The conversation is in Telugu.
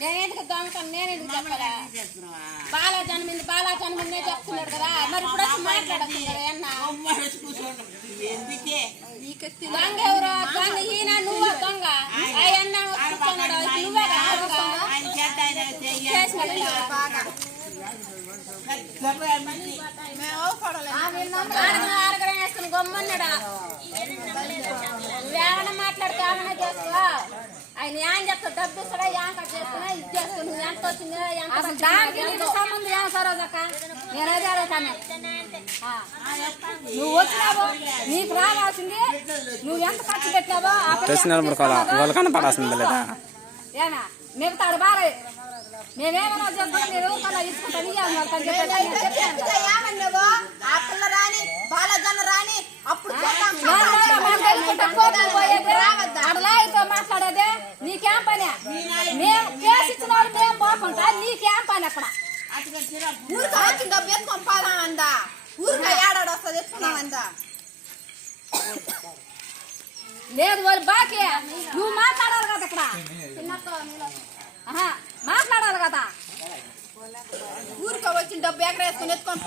నేనెందుకు దొంగతాను? నేనెందుకు చెప్పాలా? బాలా జన్మిందే చెప్తున్నాడు కదా, మరి ఇప్పుడు వచ్చి మాట్లాడుతున్నారు అన్న. దొంగ ఎవరో? దొంగ ఈయన, నువ్వు దొంగ. అన్న కూర్చున్నాడు, నువ్వే ఆరగడం వేసుకుని గమ్మన్నాడా? నువ్వేమన్నా మాట్లాడితే ఏమన్నా చేసుకో. ఆయన ఏం చెప్తా? డబ్బు ఇస్తాడా? ఏం కట్ చేసుకున్నా ఇది చేసుకో. నువ్వు ఎంత వచ్చిందో దానికి నీకు సంబంధం ఏం సరోజక్క? నేను అదే అడుగుతాను. నువ్వు వచ్చినావు, నీకు రావాల్సింది. నువ్వు ఎంత ఖర్చు పెట్టావో వాళ్ళకన్నా పడాల్సింది లేదా? ఏనా మిగతాడు బాగా మేమేమన్నా చేస్తాం, నేను కన్నా ఇచ్చుకుంటాను. ఏమన్నావో ఆ పిల్ల రాని, బాలజన రాని, అప్పుడు అడలాయితో మాట్లాడేదే నీకేం పని? మేము కేసు ఇచ్చిన వాళ్ళు మేము పోకుండా నీకేం పని? అక్కడ ఊరికా వచ్చిన డబ్బు ఎత్తుకొని పోదామందా? ఊరికా ఏడాడు వస్తుంది ఎత్తుకున్నామందా? లేదు వాళ్ళు బాకీ. నువ్వు మాట్లాడాలి కదా అక్కడ, మాట్లాడాలి కదా. ఊరికా వచ్చిన డబ్బు ఎక్కడ వేసుకొని ఎత్తుకొని